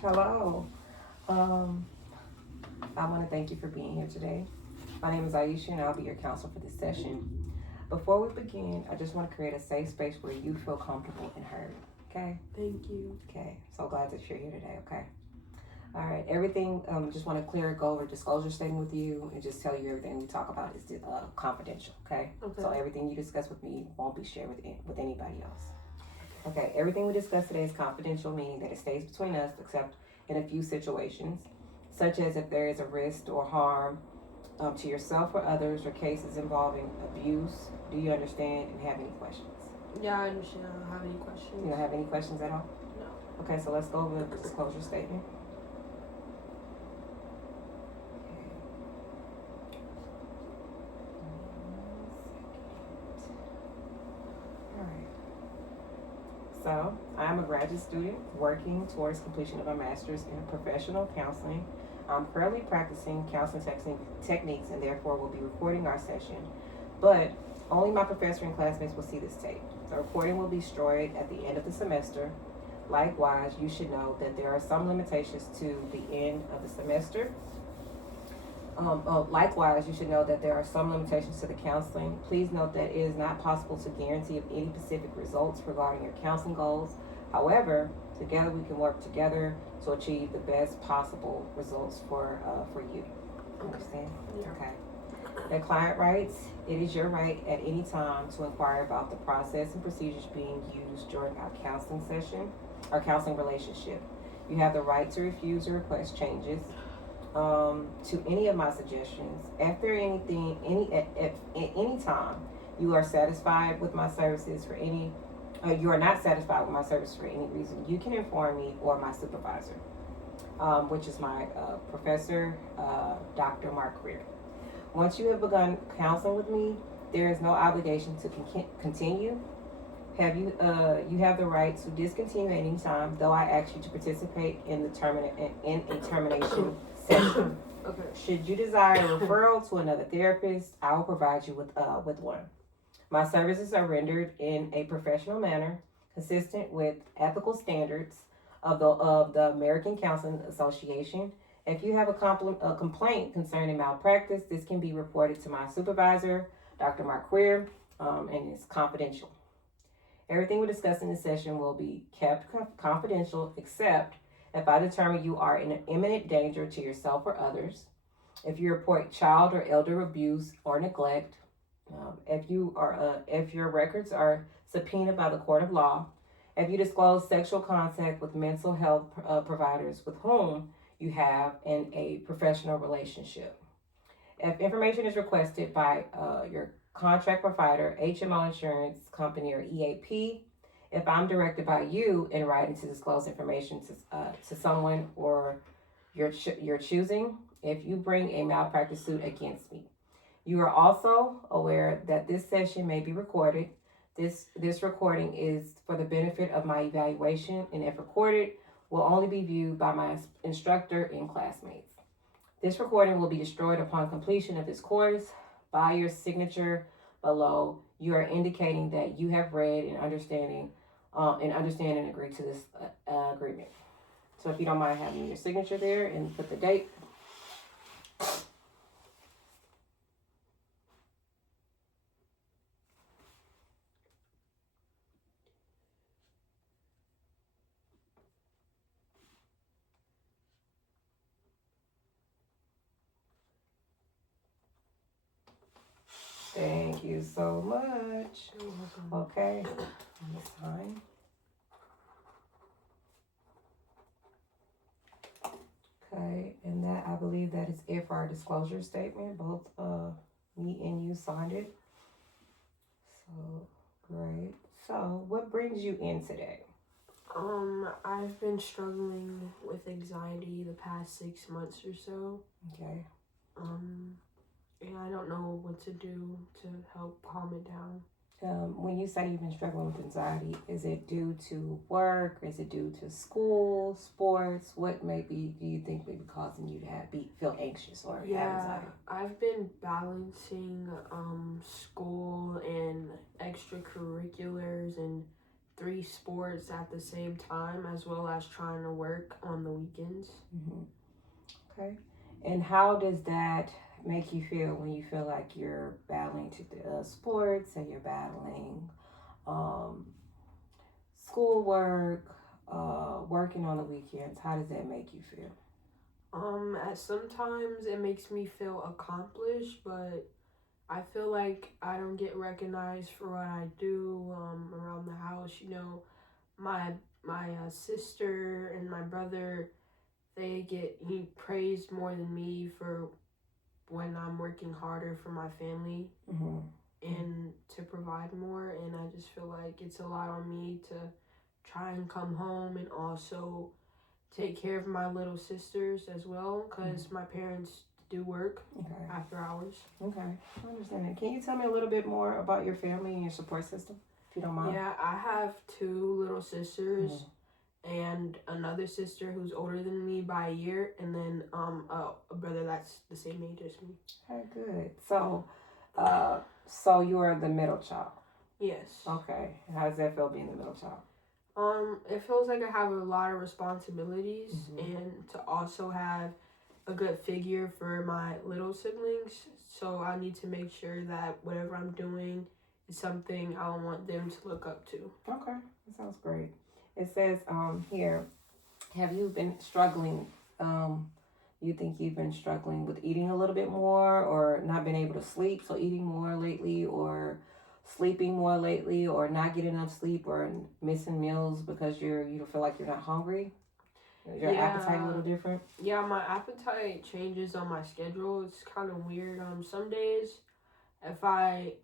Hello. Um, I want to thank you for being here today. My name is Aisha, and I'll be your counselor for this session. Before we begin, I just want to create a safe space where you feel comfortable and heard. Okay? Thank you. Okay. So glad that you're here today. Okay. All right. Everything. Just want to go over disclosure statement with you, and just tell you everything we talk about is confidential. Okay. Okay. So everything you discuss with me won't be shared with anybody else. Okay, everything we discuss today is confidential, meaning that it stays between us, except in a few situations, such as if there is a risk or harm to yourself or others, or cases involving abuse. Do you understand and have any questions? Yeah, I understand. I don't have any questions. You don't have any questions at all? No. Okay, so let's go over the disclosure statement. All right. So, I am a graduate student working towards completion of a master's in professional counseling. I'm currently practicing counseling techniques and therefore will be recording our session. But only my professor and classmates will see this tape. The recording will be destroyed at the end of the semester. Likewise, you should know that there are some limitations to the end of the semester. Likewise, you should know that there are some limitations to the counseling. Please note that it is not possible to guarantee any specific results regarding your counseling goals. However, together we can work together to achieve the best possible results for you. Understand? Yeah. Okay. The client writes, it is your right at any time to inquire about the process and procedures being used during our counseling session, our counseling relationship. You have the right to refuse or request changes to any of my suggestions. After at any time you are satisfied with my services for any, you are not satisfied with my service for any reason, you can inform me or my supervisor, which is my professor, Dr. Mark Greer. Once you have begun counseling with me, there is no obligation to continue. You have the right to discontinue at any time, though I ask you to participate in a termination session. Okay. Should you desire a referral to another therapist, I will provide you with one. My services are rendered in a professional manner, consistent with ethical standards of the American Counseling Association. If you have a complaint concerning malpractice, this can be reported to my supervisor, Dr. Mark Queer, and it's confidential. Everything we discuss in this session will be kept confidential, except if I determine you are in imminent danger to yourself or others, if you report child or elder abuse or neglect, if your records are subpoenaed by the court of law, if you disclose sexual contact with mental health providers with whom you have in a professional relationship, if information is requested by your contract provider, HMO insurance company, or EAP, if I'm directed by you in writing to disclose information to someone or your choosing, if you bring a malpractice suit against me. You are also aware that this session may be recorded. This recording is for the benefit of my evaluation, and if recorded, will only be viewed by my instructor and classmates. This recording will be destroyed upon completion of this course. By your signature below, you are indicating that you have read and understand and agree to this agreement. So if you don't mind having your signature there and put the date. Thank you so much. You're welcome. Okay, this time. Okay, and that I believe that is it for our disclosure statement. Both me and you signed it. So great. So what brings you in today? I've been struggling with anxiety the past 6 months or so. Okay. And I don't know what to do to help calm it down. When you say you've been struggling with anxiety, is it due to work? Is it due to school, sports? What maybe do you think may be causing you to feel anxious or have anxiety? I've been balancing school and extracurriculars and 3 sports at the same time, as well as trying to work on the weekends. Mm-hmm. Okay. And how does that make you feel when you feel like you're battling to the sports and you're battling um, schoolwork, working on the weekends? How does that make you feel? At sometimes it makes me feel accomplished, but I feel like I don't get recognized for what I do around the house. You know, my sister and my brother, they get praised more than me for when I'm working harder for my family Mm-hmm. and to provide more. And I just feel like it's a lot on me to try and come home and also take care of my little sisters as well, because my parents do work Okay. after hours. Okay. I understand that. Can you tell me a little bit more about your family and your support system, if you don't mind? Yeah, I have 2 little sisters and another sister who's older than me by a year, and then a brother that's the same age as me. Okay, good. So you are the middle child. Yes. Okay. How does that feel being the middle child? It feels like I have a lot of responsibilities Mhm. and to also have a good figure for my little siblings. So I need to make sure that whatever I'm doing is something I want them to look up to. Okay. That sounds great. It says here, have you been struggling? You think you've been struggling with eating a little bit more or not been able to sleep, so eating more lately, or sleeping more lately, or not getting enough sleep, or missing meals because you feel like you're not hungry? Is your appetite a little different? Yeah, my appetite changes on my schedule. It's kind of weird. Some days, if I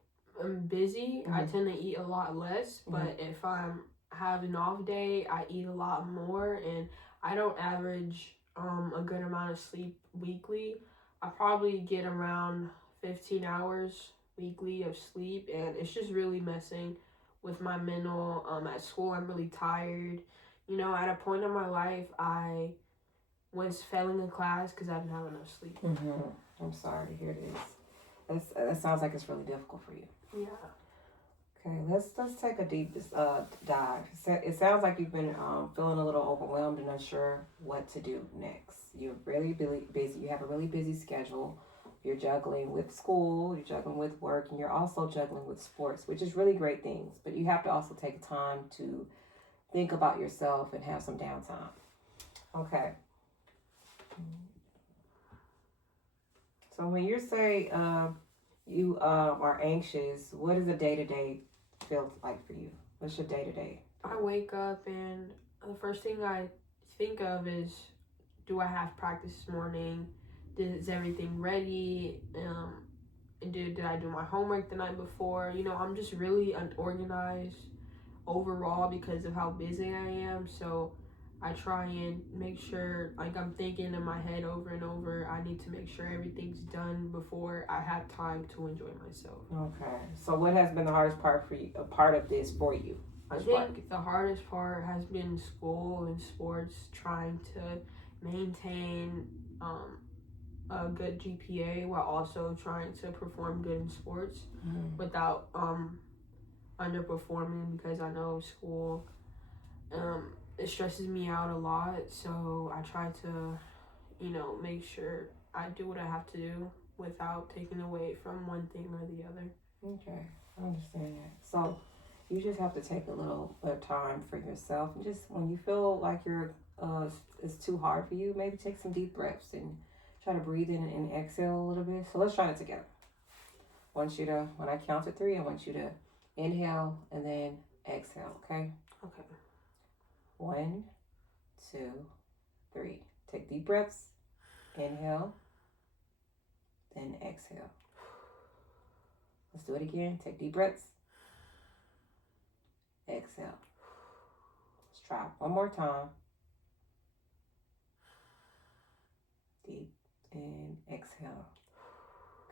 am busy, I tend to eat a lot less. But if I'm have an off day, I eat a lot more, and I don't average a good amount of sleep weekly. I probably get around 15 hours weekly of sleep, and it's just really messing with my mental. At school, I'm really tired. You know, at a point in my life, I was failing a class because I didn't have enough sleep. I'm sorry to hear this. That sounds like it's really difficult for you. Yeah. Okay, let's take a deep dive. It sounds like you've been feeling a little overwhelmed and unsure what to do next. You're really busy. You have a really busy schedule. You're juggling with school, you're juggling with work, and you're also juggling with sports, which is really great things. But you have to also take time to think about yourself and have some downtime. Okay. So when you say you are anxious, what does a day-to-day feel like for you? What's your day-to-day? I wake up and the first thing I think of is, do I have practice this morning? Is everything ready? Did I do my homework the night before? You know, I'm just really unorganized overall because of how busy I am. So I try and make sure, like, I'm thinking in my head over and over, I need to make sure everything's done before I have time to enjoy myself. Okay. So what has been the hardest part for you, a part of this for you? I think the hardest part has been school and sports, trying to maintain a good GPA while also trying to perform good in sports without underperforming, because I know school it stresses me out a lot. So I try to, you know, make sure I do what I have to do without taking away from one thing or the other. Okay, I understand that. So you just have to take a little time for yourself. Just when you feel like it's too hard for you, maybe take some deep breaths and try to breathe in and exhale a little bit. So let's try it together. When I count to 3, I want you to inhale and then exhale. Okay. Okay. 1, 2, 3. Take deep breaths. Inhale, then exhale. Let's do it again. Take deep breaths. Exhale. Let's try one more time. Deep and exhale.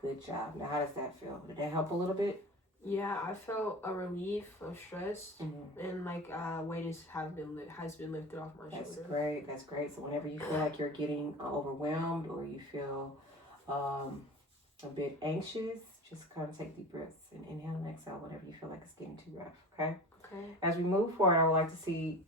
Good job. Now, how does that feel? Did that help a little bit? Yeah, I felt a relief of stress, and like weight has been lifted off my shoulders. That's great. That's great. So whenever you feel like you're getting overwhelmed or you feel a bit anxious, just kind of take deep breaths and inhale and exhale whenever you feel like it's getting too rough, okay? Okay. As we move forward, I would like to see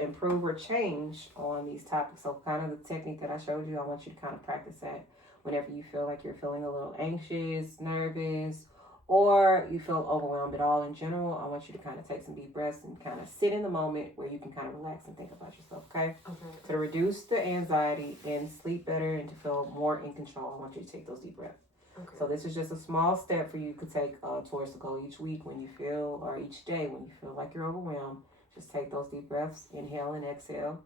improve or change on these topics. So kind of the technique that I showed you, I want you to kind of practice that whenever you feel like you're feeling a little anxious, nervous, or you feel overwhelmed at all in general. I want you to kind of take some deep breaths and kind of sit in the moment where you can kind of relax and think about yourself, okay? Okay. To reduce the anxiety and sleep better and to feel more in control, I want you to take those deep breaths. Okay. So this is just a small step for you to take towards the goal each week when you feel, or each day when you feel like you're overwhelmed. Just take those deep breaths, inhale and exhale.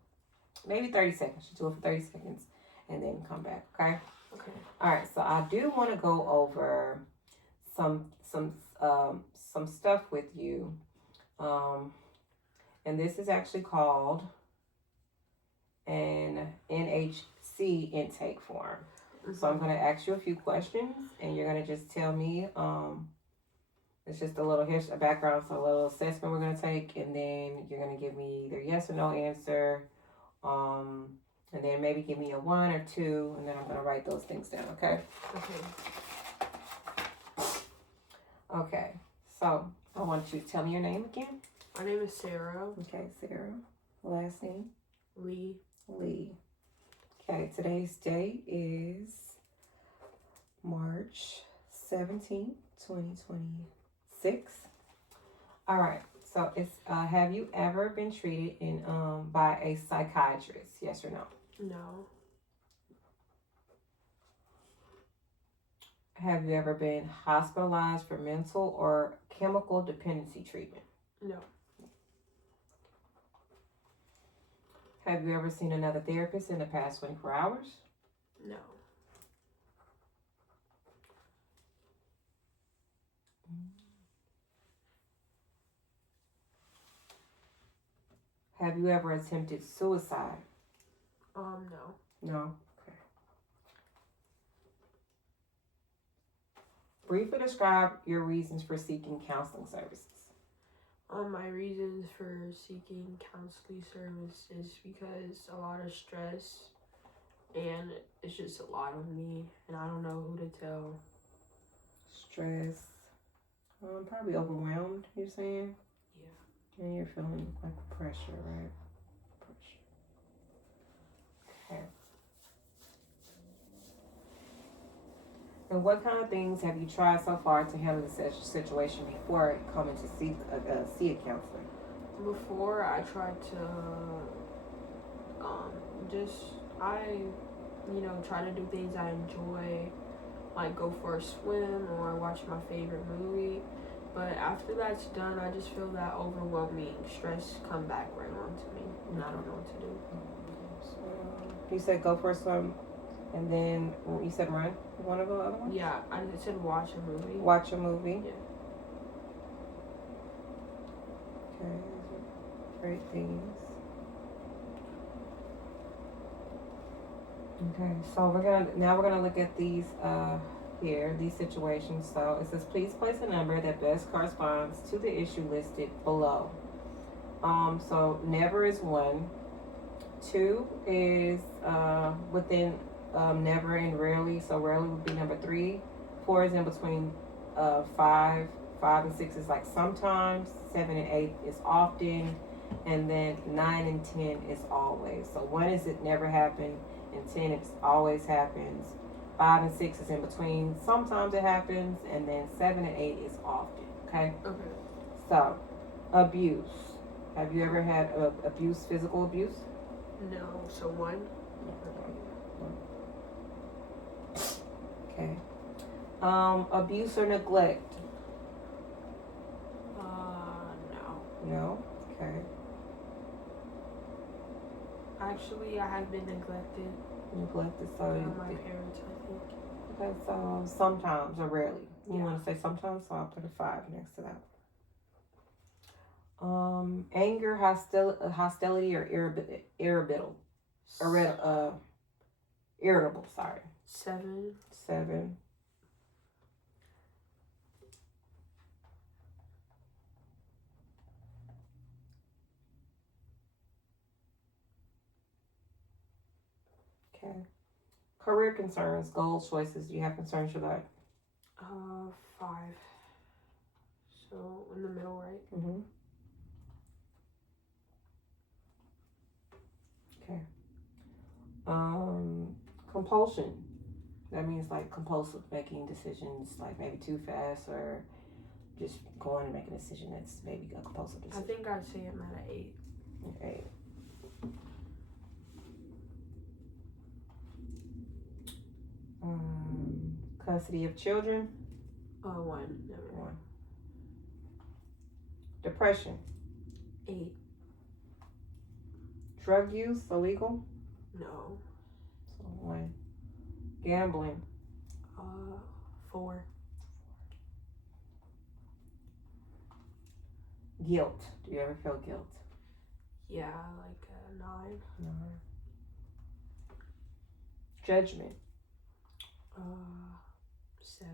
Maybe 30 seconds. Just do it for 30 seconds and then come back, okay? Okay. All right, so I do want to go over some stuff with you. And this is actually called an NHC intake form. So I'm going to ask you a few questions, and you're going to just tell me, it's just a little history, a background, so a little assessment we're going to take, and then you're going to give me either yes or no answer, and then maybe give me a 1 or 2, and then I'm going to write those things down, okay? Okay. Okay, so I want you to tell me your name again. My name is Sarah. Okay, Sarah. Last name? Lee. Lee. Okay, today's date is March 17th, 2026. All right, so it's have you ever been treated in by a psychiatrist? Yes or no? No. Have you ever been hospitalized for mental or chemical dependency treatment? No. Have you ever seen another therapist in the past 24 hours? No. Have you ever attempted suicide? No. No. Okay. Briefly describe your reasons for seeking counseling services. My reasons for seeking counseling service is because a lot of stress, and it's just a lot on me, and I don't know who to tell. Stress. Probably overwhelmed, you're saying? Yeah. And you're feeling like pressure, right? Pressure. Okay. And what kind of things have you tried so far to handle the situation before coming to see a counselor? Before I tried to, try to do things I enjoy, like go for a swim or watch my favorite movie. But after that's done, I just feel that overwhelming stress come back right onto me, and I don't know what to do. So, you said go for a swim, and then you said run. One of the other ones? Yeah, I said watch a movie. Watch a movie. Yeah. Okay, those are great things. Okay, so we're gonna look at these these situations. So it says please place a number that best corresponds to the issue listed below. So never is 1. 2 is within never and rarely. So rarely would be number 3. 4 is in between 5. 5 and 6 is like sometimes. 7 and 8 is often, and then 9 and 10 is always. So 1 is it never happened, and 10 it always happens. 5 and 6 is in between. Sometimes it happens, and then 7 and 8 is often. Okay. Okay. So, abuse. Have you ever had abuse, physical abuse? No. So 1. Okay. Abuse or neglect? No. No. Okay. Actually, I have been neglected Neglected. So by my parents, I think. okay. So sometimes or rarely. You Yeah. want to say sometimes? So I'll put a 5 next to that. Anger, hostility, or irritable. Irritable. Sorry. 7. 7. Okay. Career concerns, goals, choices. Do you have concerns for that? 5. So in the middle, right? Mm-hmm. Okay. Compulsion. That means like compulsive making decisions, like maybe too fast or just going and making a decision that's maybe a compulsive I decision. think I'd say I'm at an 8. Okay. Custody of children. 1. Never. 1. Depression. 8. Drug use illegal. No. So 1. Gambling. 4. Guilt. Do you ever feel guilt? Yeah, like 9. No. Judgment. 7.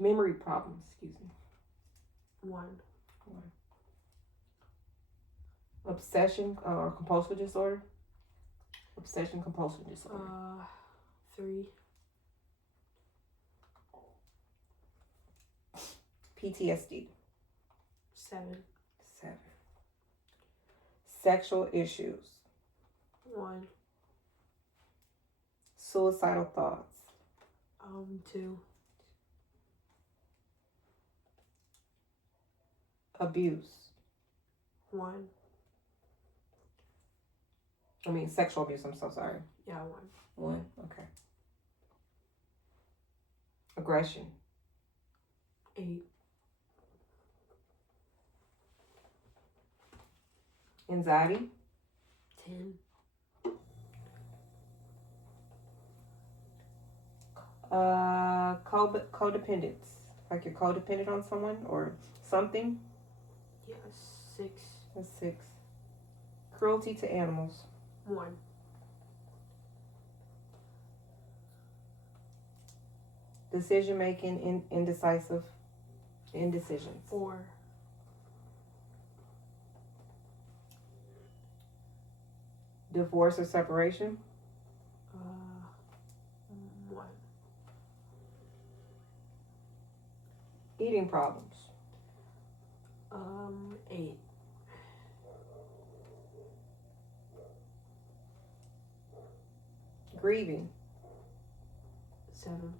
Memory problems. Excuse me. 1. 1. Obsession or compulsive disorder. Obsession compulsive disorder. 3. PTSD. 7. 7. Sexual issues. 1. Suicidal thoughts. 2. Abuse. 1. I mean, sexual abuse. I'm so sorry. Yeah, 1. 1. Okay. Aggression. 8. Anxiety. 10. Codependence. Like you're codependent on someone or something. Yeah, 6. That's 6. Cruelty to animals. 1. Decision making indecisive. Indecisions. 4. Divorce or separation. 1. Eating problems. 8. Grieving. 7.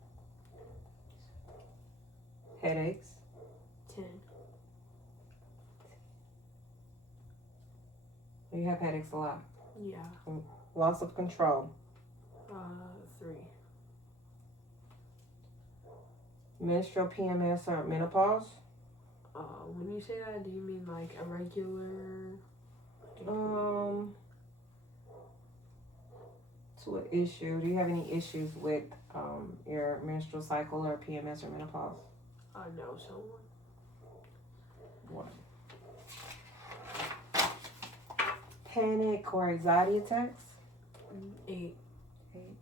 Headaches. 10. You have headaches a lot. Yeah. Loss of control. 3. Menstrual PMS or menopause. When you say that, do you mean like irregular? To an issue. Do you have any issues with your menstrual cycle or PMS or menopause? No, so 1. Panic or anxiety attacks. 8. 8.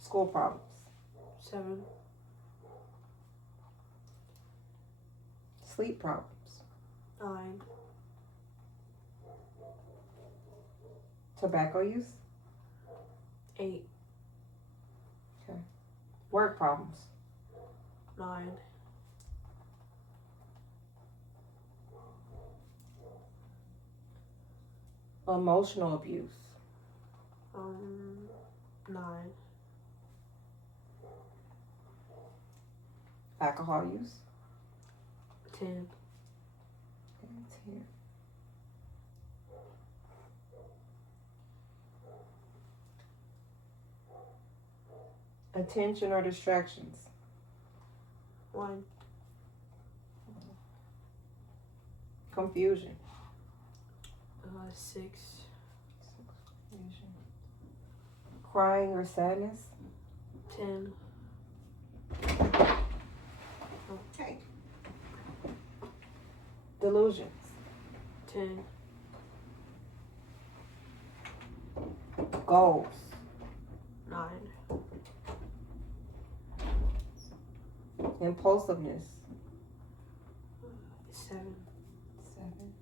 School problems. 7. Sleep problems. 9. Tobacco use. 8. Okay. Work problems. 9. Emotional abuse. 9. Alcohol use. 10. 10. Attention or distractions. 1. Confusion. 6. Confusion. Crying or sadness. 10. Okay. Delusions. 10. Goals. 9. Impulsiveness. 7. 7.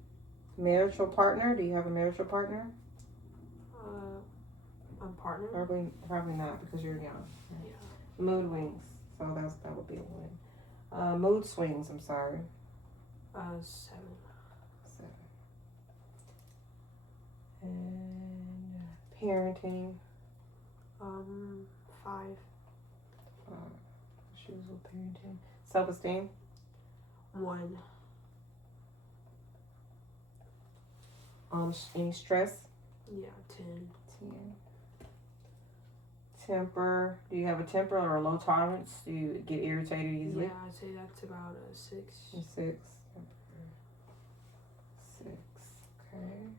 Marital partner. Do you have a marital partner? A partner. Probably not because you're young. Yeah. Mood wings. So that would be a win. Mood swings. I'm sorry. 7. 7. And parenting. 5. Issues with parenting. Self-esteem. 1. Any stress? Yeah, 10. 10. Temper. Do you have a temper or a low tolerance? Do you get irritated easily? Yeah, I'd say that's about a 6. 6. 6. Okay.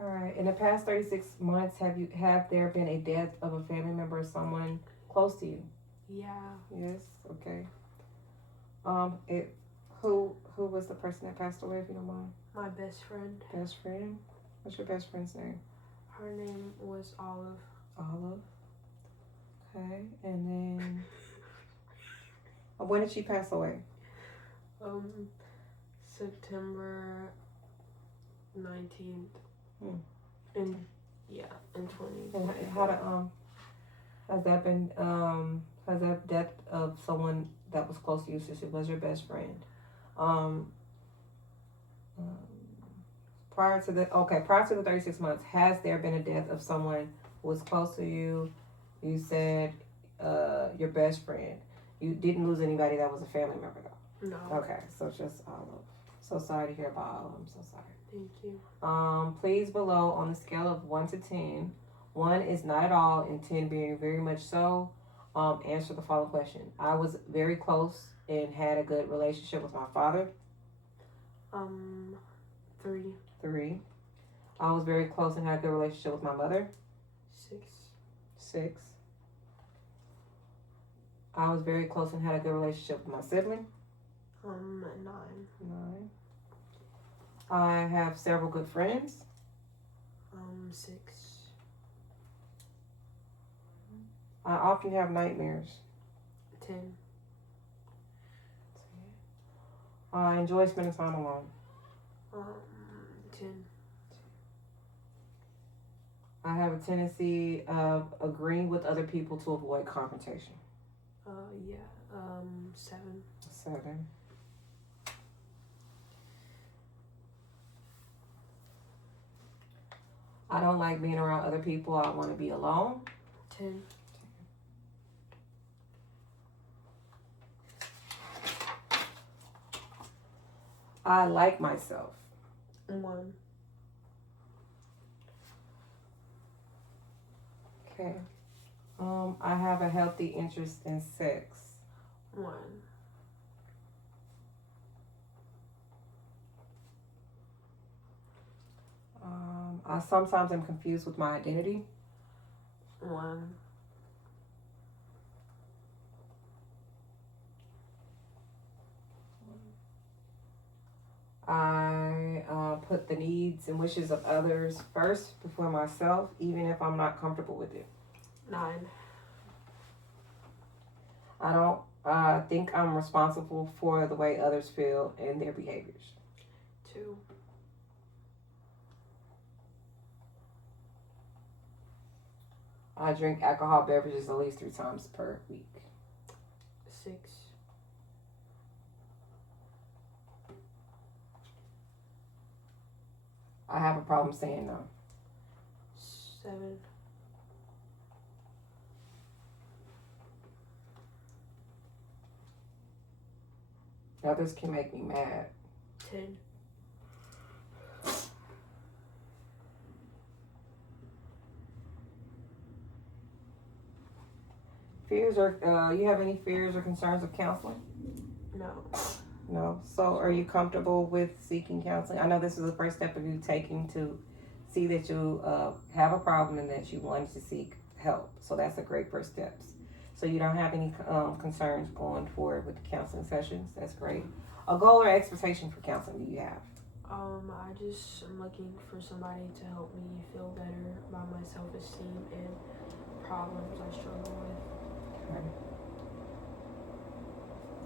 All right. In the past 36 months, have there been a death of a family member or someone close to you? Yeah. Yes. Okay. Who was the person that passed away, if you don't mind? My best friend. Best friend. What's your best friend's name? Her name was Olive. Olive. Okay. And then when did she pass away? September 19th. In 20. And has that death of someone that was close to you, since it was your best friend, prior to the 36 months, has there been a death of someone who was close to you? You said your best friend. You didn't lose anybody that was a family member, though. No. Okay, so just Olive. So sorry to hear about Olive. I'm so sorry. Thank you. Please below on the scale of 1 to 10. 1 is not at all, and 10 being very much so. Answer the following question. I was very close and had a good relationship with my father. 3. 3. I was very close and had a good relationship with my mother. 6. 6. I was very close and had a good relationship with my sibling. 9. 9. I have several good friends. 6. I often have nightmares. 10. I enjoy spending time alone. 10. I have a tendency of agreeing with other people to avoid confrontation. 7. 7. I don't like being around other people. I want to be alone. 10. I like myself. 1. Okay. I have a healthy interest in sex. 1. I sometimes am confused with my identity. 1. I put the needs and wishes of others first before myself, even if I'm not comfortable with it. 9. I don't think I'm responsible for the way others feel and their behaviors. 2. I drink alcohol beverages at least 3 times per week. 6. I have a problem saying no. 7. Others can make me mad. 10. Fears or you have any fears or concerns of counseling? No. No. So are you comfortable with seeking counseling? I know this is the first step of you taking to see that you have a problem and that you wanted to seek help. So that's a great first steps. So you don't have any concerns going forward with the counseling sessions. That's great. A goal or expectation for counseling do you have? I just am looking for somebody to help me feel better about my self-esteem and problems I struggle with.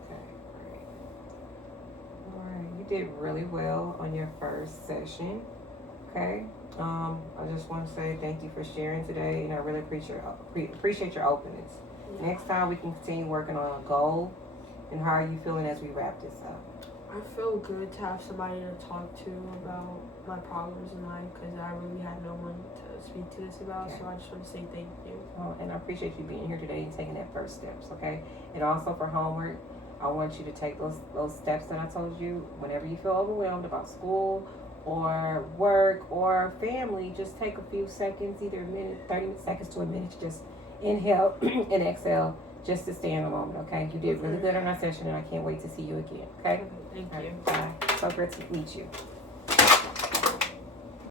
Okay, great. All right, you did really well on your first session. Okay, I just want to say thank you for sharing today, and I really appreciate your openness. Next time we can continue working on a goal. And how are you feeling as we wrap this up? I feel good to have somebody to talk to about my problems in life because I really had no one to speak to this about. Okay. So I just want to say thank you. And I appreciate you being here today and taking that first steps, okay? And also for homework, I want you to take those steps that I told you. Whenever you feel overwhelmed about school or work or family, just take a few seconds, either a minute, 30 seconds to a minute, to just inhale and exhale just to stay in the moment, okay? You did really good on our session, and I can't wait to see you again, okay? Thank you. Bye. So great to meet you.